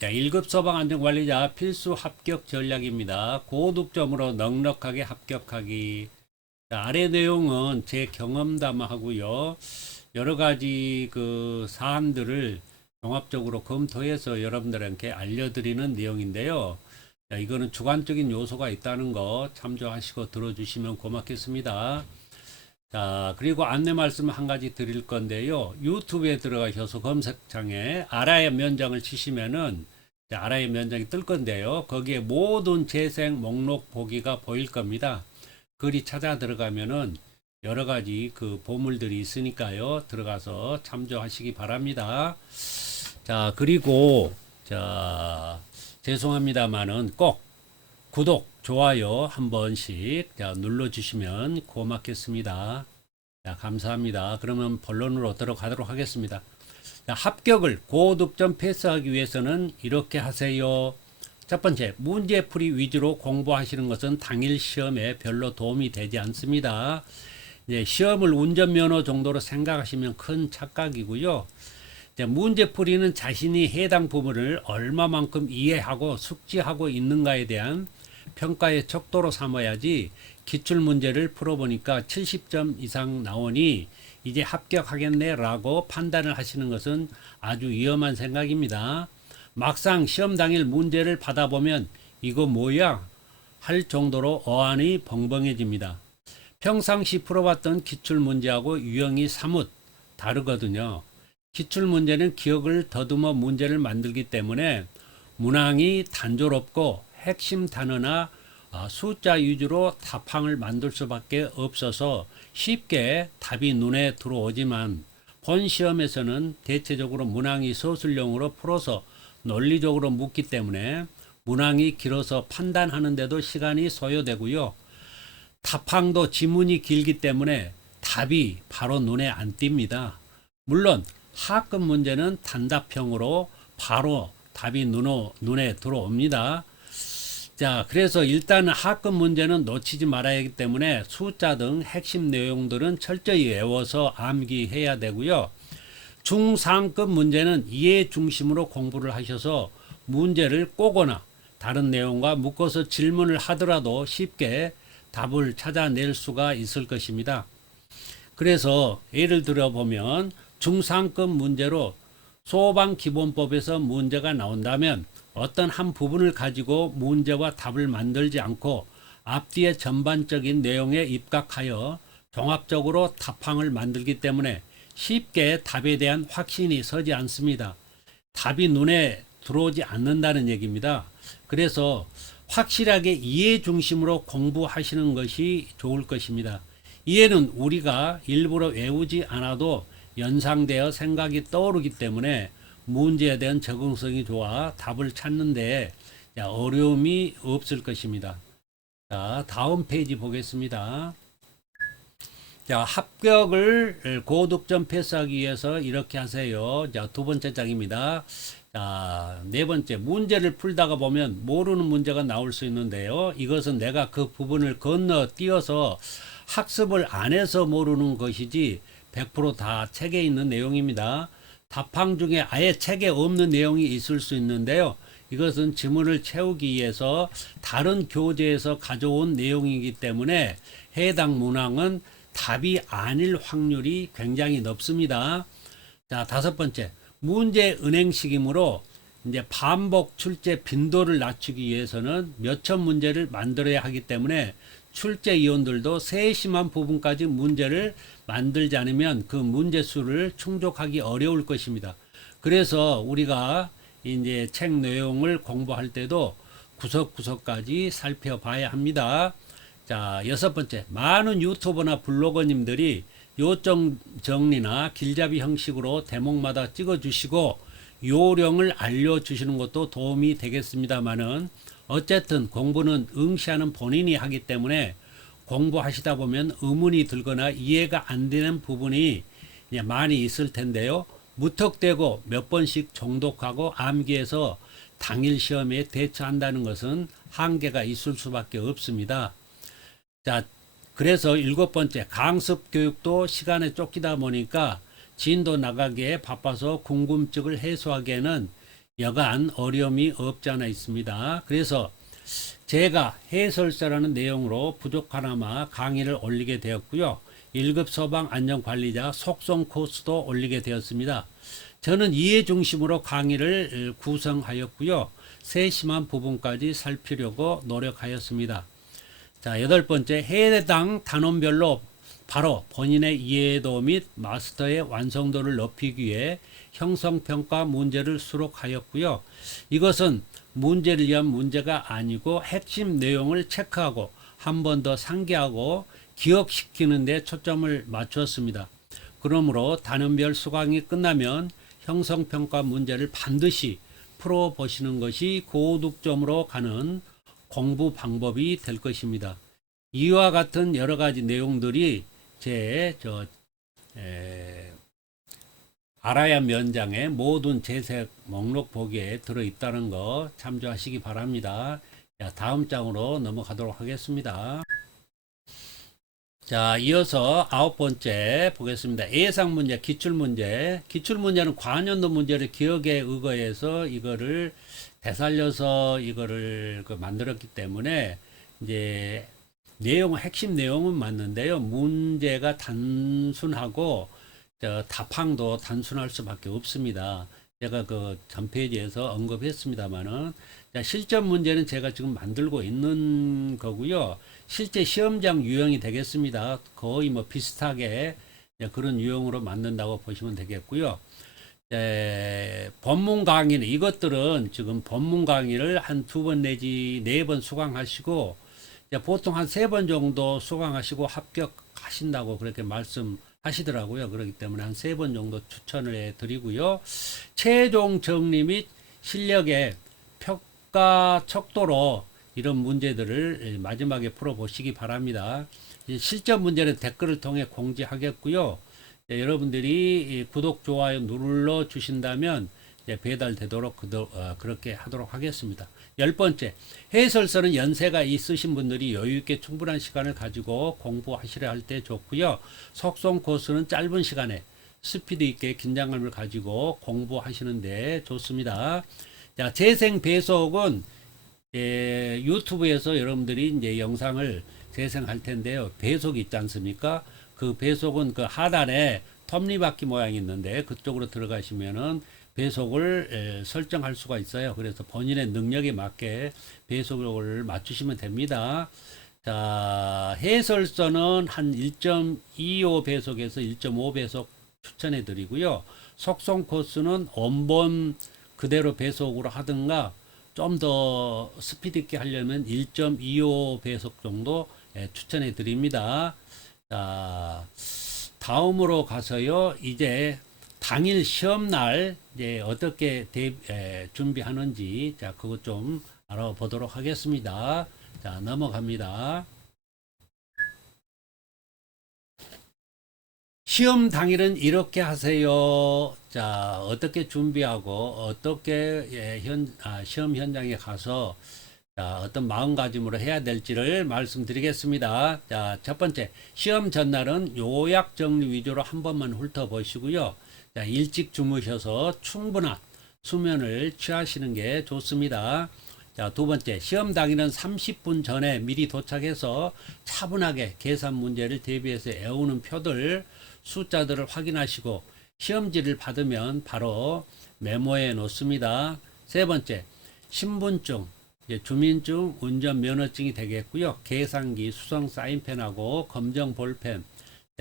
자, 1급 소방 안전관리자 필수 합격 전략입니다. 고득점으로 넉넉하게 합격하기. 자, 아래 내용은 제 경험담하고요. 여러 가지 그 사안들을 종합적으로 검토해서 여러분들에게 알려드리는 내용인데요. 자, 이거는 주관적인 요소가 있다는 거 참조하시고 들어주시면 고맙겠습니다. 자, 그리고 안내 말씀 한 가지 드릴 건데요. 유튜브에 들어가셔서 검색창에 아라의 면장을 치시면은 아라의 면장이 뜰 건데요. 거기에 모든 재생 목록 보기가 보일 겁니다. 글이 찾아 들어가면은 여러 가지 그 보물들이 있으니까요. 들어가서 참조하시기 바랍니다. 자, 그리고 죄송합니다만은 꼭 구독, 좋아요 한 번씩 눌러주시면 고맙겠습니다. 자, 감사합니다. 그러면 본론으로 들어가도록 하겠습니다. 자, 합격을 고득점 패스하기 위해서는 이렇게 하세요. 첫 번째, 문제풀이 위주로 공부하시는 것은 당일 시험에 별로 도움이 되지 않습니다. 이제 시험을 운전면허 정도로 생각하시면 큰 착각이고요. 문제풀이는 자신이 해당 부분을 얼마만큼 이해하고 숙지하고 있는가에 대한 평가의 척도로 삼아야지. 기출문제를 풀어보니까 70점 이상 나오니 이제 합격하겠네 라고 판단을 하시는 것은 아주 위험한 생각입니다. 막상 시험 당일 문제를 받아보면 이거 뭐야? 할 정도로 어안이 벙벙해집니다. 평상시 풀어봤던 기출문제하고 유형이 사뭇 다르거든요. 기출문제는 기억을 더듬어 문제를 만들기 때문에 문항이 단조롭고 핵심 단어나 숫자 위주로 답항을 만들 수밖에 없어서 쉽게 답이 눈에 들어오지만 본 시험에서는 대체적으로 문항이 서술형으로 풀어서 논리적으로 묻기 때문에 문항이 길어서 판단하는데도 시간이 소요되고요. 답항도 지문이 길기 때문에 답이 바로 눈에 안 띕니다. 물론 하급 문제는 단답형으로 바로 답이 눈에 들어옵니다. 자, 그래서 일단 하급 문제는 놓치지 말아야 하기 때문에 숫자 등 핵심 내용들은 철저히 외워서 암기해야 되고요. 중상급 문제는 이해 중심으로 공부를 하셔서 문제를 꼬거나 다른 내용과 묶어서 질문을 하더라도 쉽게 답을 찾아낼 수가 있을 것입니다. 그래서 예를 들어 보면 중상급 문제로 소방기본법에서 문제가 나온다면 어떤 한 부분을 가지고 문제와 답을 만들지 않고 앞뒤의 전반적인 내용에 입각하여 종합적으로 답항을 만들기 때문에 쉽게 답에 대한 확신이 서지 않습니다. 답이 눈에 들어오지 않는다는 얘기입니다. 그래서 확실하게 이해 중심으로 공부하시는 것이 좋을 것입니다. 이해는 우리가 일부러 외우지 않아도 연상되어 생각이 떠오르기 때문에 문제에 대한 적응성이 좋아 답을 찾는데 어려움이 없을 것입니다. 자, 다음 페이지 보겠습니다. 자, 합격을 고득점 패스하기 위해서 이렇게 하세요. 자, 두 번째 장입니다. 자, 네 번째, 문제를 풀다가 보면 모르는 문제가 나올 수 있는데요. 이것은 내가 그 부분을 건너뛰어서 학습을 안 해서 모르는 것이지 100%다 책에 있는 내용입니다. 답항 중에 아예 책에 없는 내용이 있을 수 있는데요. 이것은 지문을 채우기 위해서 다른 교재에서 가져온 내용이기 때문에 해당 문항은 답이 아닐 확률이 굉장히 높습니다. 자, 다섯 번째, 문제 은행식이므로 이제 반복 출제 빈도를 낮추기 위해서는 몇천 문제를 만들어야 하기 때문에 출제 위원들도 세심한 부분까지 문제를 만들지 않으면 그 문제 수를 충족하기 어려울 것입니다. 그래서 우리가 이제 책 내용을 공부할 때도 구석구석까지 살펴봐야 합니다. 자, 여섯 번째, 많은 유튜버나 블로거님들이 요점 정리나 길잡이 형식으로 대목마다 찍어주시고 요령을 알려주시는 것도 도움이 되겠습니다만은 어쨌든 공부는 응시하는 본인이 하기 때문에 공부하시다 보면 의문이 들거나 이해가 안 되는 부분이 많이 있을 텐데요. 무턱대고 몇 번씩 정독하고 암기해서 당일 시험에 대처한다는 것은 한계가 있을 수밖에 없습니다. 자, 그래서 일곱 번째, 강습 교육도 시간에 쫓기다 보니까 진도 나가기에 바빠서 궁금증을 해소하기에는 여간 어려움이 없지 않아 있습니다. 그래서 제가 해설사라는 내용으로 부족하나마 강의를 올리게 되었고요. 1급 소방 안전관리자 속성 코스도 올리게 되었습니다. 저는 이해 중심으로 강의를 구성하였고요. 세심한 부분까지 살피려고 노력하였습니다. 자, 8번째, 해당 단원별로 바로 본인의 이해도 및 마스터의 완성도를 높이기 위해 형성평가 문제를 수록하였고요. 이것은 문제를 위한 문제가 아니고 핵심 내용을 체크하고 한 번 더 상기하고 기억시키는 데 초점을 맞추었습니다. 그러므로 단원별 수강이 끝나면 형성평가 문제를 반드시 풀어보시는 것이 고득점으로 가는 공부 방법이 될 것입니다. 이와 같은 여러 가지 내용들이 알아야 면장의 모든 재색 목록 보기에 들어있다는 거 참조하시기 바랍니다. 자, 다음 장으로 넘어가도록 하겠습니다. 자, 이어서 9번째 보겠습니다. 예상 문제, 기출 문제. 기출 문제는 과년도 문제를 기억에 의거해서 이거를 되살려서 이거를 만들었기 때문에 이제 핵심 내용은 맞는데요. 문제가 단순하고 답항도 단순할 수밖에 없습니다. 제가 그 전 페이지에서 언급했습니다만은 실전 문제는 제가 지금 만들고 있는 거고요. 실제 시험장 유형이 되겠습니다. 거의 뭐 비슷하게 그런 유형으로 만든다고 보시면 되겠고요. 법문 강의는 이것들은 지금 법문 강의를 한 2번 내지 4번 수강하시고 보통 한 3번 정도 수강하시고 합격하신다고 그렇게 말씀하시더라고요. 그렇기 때문에 한 3번 정도 추천을 해 드리고요. 최종 정리 및 실력의 평가 척도로 이런 문제들을 마지막에 풀어보시기 바랍니다. 실전 문제는 댓글을 통해 공지하겠고요. 여러분들이 구독, 좋아요 눌러 주신다면 배달되도록 그렇게 하도록 하겠습니다. 10번째, 해설서는 연세가 있으신 분들이 여유있게 충분한 시간을 가지고 공부하시려 할 때 좋고요. 속성 코스는 짧은 시간에 스피드 있게 긴장감을 가지고 공부하시는데 좋습니다. 자, 재생 배속은 유튜브에서 여러분들이 이제 영상을 재생할 텐데요. 배속이 있지 않습니까? 그 배속은 그 하단에 톱니바퀴 모양이 있는데 그쪽으로 들어가시면은 배속을 설정할 수가 있어요. 그래서 본인의 능력에 맞게 배속을 맞추시면 됩니다. 자, 해설서는 한 1.25 배속에서 1.5 배속 추천해 드리고요. 속성 코스는 원본 그대로 배속으로 하든가 좀 더 스피드 있게 하려면 1.25 배속 정도 추천해 드립니다. 자, 다음으로 가서요. 이제 당일 시험날 이제 어떻게 준비하는지 자, 그것 좀 알아보도록 하겠습니다. 자, 넘어갑니다. 시험 당일은 이렇게 하세요. 자, 어떻게 준비하고 어떻게 시험 현장에 가서 어떤 마음가짐으로 해야 될지를 말씀드리겠습니다. 자, 첫 번째, 시험 전날은 요약 정리 위주로 한 번만 훑어보시고요. 자, 일찍 주무셔서 충분한 수면을 취하시는 게 좋습니다. 자, 두 번째, 시험 당일은 30분 전에 미리 도착해서 차분하게 계산 문제를 대비해서 외우는 표들, 숫자들을 확인하시고 시험지를 받으면 바로 메모해 놓습니다. 세 번째, 신분증, 주민증, 운전면허증이 되겠고요. 계산기, 수성 사인펜하고 검정 볼펜,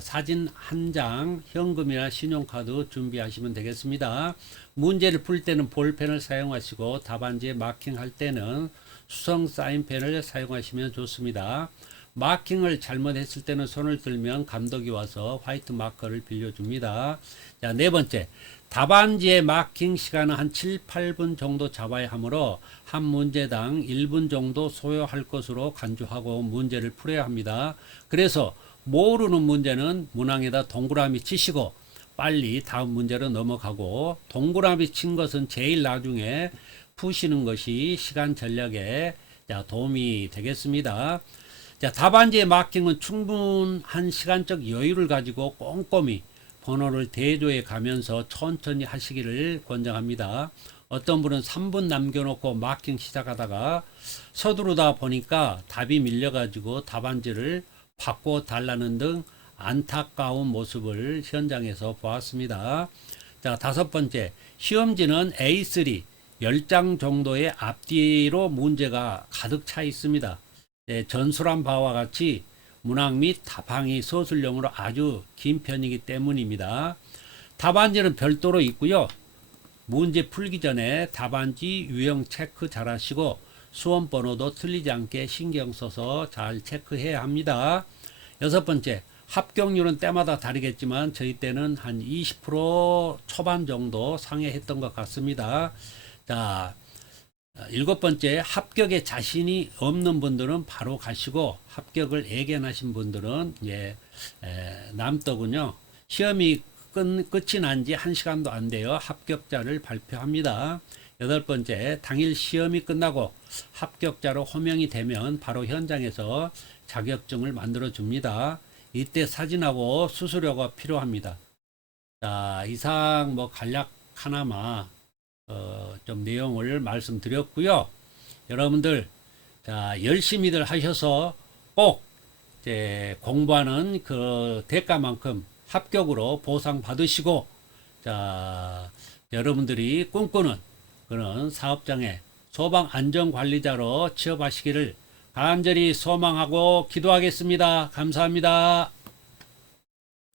사진 한 장, 현금이나 신용카드 준비하시면 되겠습니다. 문제를 풀 때는 볼펜을 사용하시고 답안지에 마킹할 때는 수성 사인펜을 사용하시면 좋습니다. 마킹을 잘못했을 때는 손을 들면 감독이 와서 화이트 마커를 빌려줍니다. 자, 네 번째, 답안지의 마킹 시간은 한 7, 8분 정도 잡아야 하므로 한 문제당 1분 정도 소요할 것으로 간주하고 문제를 풀어야 합니다. 그래서 모르는 문제는 문항에다 동그라미 치시고 빨리 다음 문제로 넘어가고 동그라미 친 것은 제일 나중에 푸시는 것이 시간 전략에 도움이 되겠습니다. 자, 답안지의 마킹은 충분한 시간적 여유를 가지고 꼼꼼히 번호를 대조해 가면서 천천히 하시기를 권장합니다. 어떤 분은 3분 남겨놓고 마킹 시작하다가 서두르다 보니까 답이 밀려가지고 답안지를 바꿔 달라는 등 안타까운 모습을 현장에서 보았습니다. 자, 다섯 번째, 시험지는 A3 10장 정도의 앞뒤로 문제가 가득 차 있습니다. 전술한 바와 같이 문항 및 답항이 서술형으로 아주 긴 편이기 때문입니다. 답안지는 별도로 있고요. 문제 풀기 전에 답안지 유형 체크 잘 하시고 수험 번호도 틀리지 않게 신경 써서 잘 체크해야 합니다. 여섯 번째, 합격률은 때마다 다르겠지만 저희 때는 한 20% 초반 정도 상회했던 것 같습니다. 자, 일곱 번째, 합격에 자신이 없는 분들은 바로 가시고 합격을 예견하신 분들은 남더군요. 시험이 끝이 난 지 1시간도 안 돼요. 합격자를 발표합니다. 여덟 번째, 당일 시험이 끝나고 합격자로 호명이 되면 바로 현장에서 자격증을 만들어 줍니다. 이때 사진하고 수수료가 필요합니다. 자, 이상 간략 하나마 좀 내용을 말씀드렸고요. 여러분들 자, 열심히들 하셔서 꼭 이제 공부하는 그 대가만큼 합격으로 보상 받으시고, 자, 여러분들이 꿈꾸는 그런 사업장에 소방 안전관리자로 취업하시기를 간절히 소망하고 기도하겠습니다. 감사합니다.